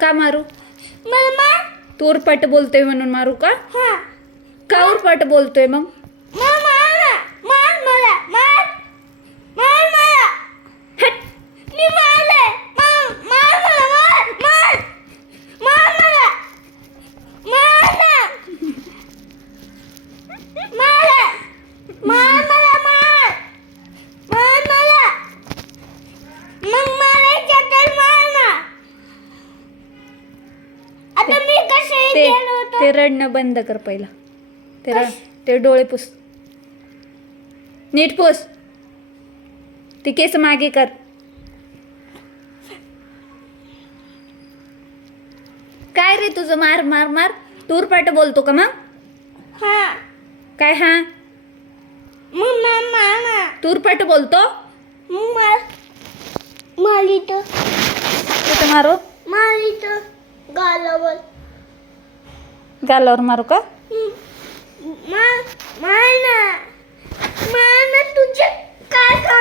का मारू? तू उरपट बोलतोय म्हणून मारू का? हा. का उरपट बोलतोय मग? मार मार ना. मार मला मार मार मला हट मी मारले मार मार मला मार मार मार मला मार ना मार मार मला मार मार मला मग मारायचं तर मार ना आता मी कसे ते ते रडणं बंद कर पहिला. ते रड ते डोळे पुस. नीट पुस. ती केस मागे कर. काय रे तुझं? मार मार मार. तूर पाट बोलतो का मग? हा. काय हा? मग मार मार ना. तूर पाट बोलतो? मार. मार इथं. कुठं मारू. मार इथं. गालावर. गालावर मारू का हम्म. मार मार